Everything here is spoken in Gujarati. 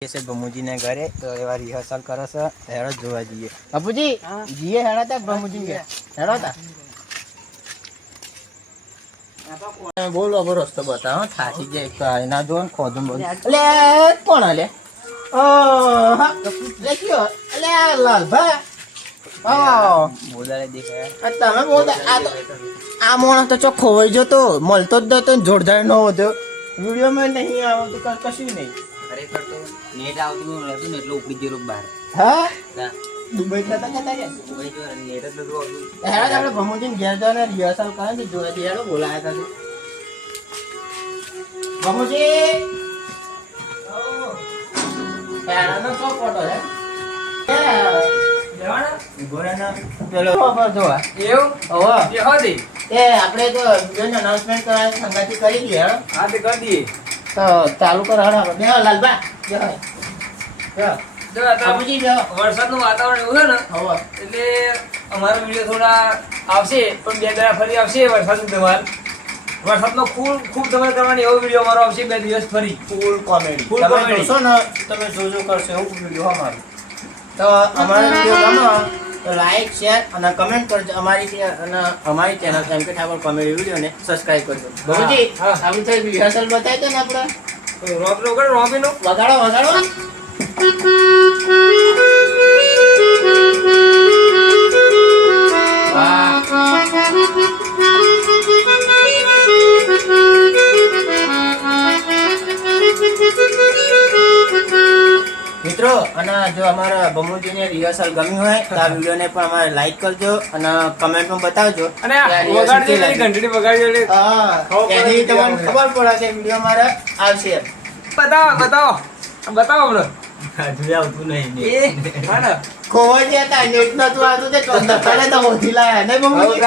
છે ભમુજી ને ઘરે તો એવા રિહર્સલ કરે છે હેડો જોવા જઈએ બાપુજી જીએ હેડા તા ભમુજી કે હેડો તા બોલો બરો રસ્તો બતાવો થાકી જાય તો આના જો ને ખોદમ બોલ એટલે કોણ લે ઓ હા દેખ્યો એટલે લાલભા ઓ બોલાલે દેખાય તમે બોલતા આ મોણસ તો ચો ખોવાઈ જતો મળતો જ નતો જોરદાર નો હતો વિડિયો માં નહીં આવતો કશું નહીં ખરેખર તો નેટ આવતું રહેતું ને એટલે ઉપડી ગયેલો બહાર હા દુબઈ જતા કતા કે દુબઈ જો નેટ જ નતું આવતું હેડા આપણે ભમુજી ઘેર જઈને રિહર્સલ કરે ને જોવા દેડો બોલાયા હતા ભમુજી ઓ હેડા નો સો ફોટો હે લેવાના ગોરાના પેલો પર જોવા એવું ઓહો એ હોદી એ આપણે તો વિડિયો અનાઉન્સમેન્ટ કરવાની સંગાતી કરી દઈએ હા તે કરી દઈએ તો ચાલુ કરો હડા બે લાલબા જો બાબુજી જો વરસાદનું વાતાવરણ એવું છે ને હવે એટલે અમારો વિડિયો થોડા આવશે પણ બે દાડા ફરી આવશે વરસાદનું ધમાલ વરસાદનો ખૂબ ધમાલ કરવાની એવો વિડિયો અમારો આવશે બે દિવસ ફરી ફૂલ કોમેડી તમે જોશો ને તમે જોજો કરશો એવું વિડિયો અમારો તો અમારો વિડિયો ગમે તો લાઈક શેર અને કમેન્ટ કરજો અમારી ચેનલ એમકે ઠાકોર કોમેડી વિડિયો ને સબસ્ક્રાઇબ કરજો બાબુજી આપણે તો રિહર્સલ બતાવી દો ને આપણે રોબનો કરો રોબીનો વગાડો મિત્રો અને જો અમારા ભમુજીને રિહર્સલ ગમ્યું હોય તો આ વિડિયોને પણ અમારે લાઈક કરજો અને કમેન્ટમાં બતાવજો અને વગાડજો ઘંટડી વગાડજો હા એની તમને ખબર પડે કે વિડિયો મારે આવશે બતાવો બરો આજુ આવતું નહીં એ હા ને ખોવાઈ ગયા તા નેટ નતું આવતું તે ચોંદા પડે તો મોથી લાયા ને ભમુજી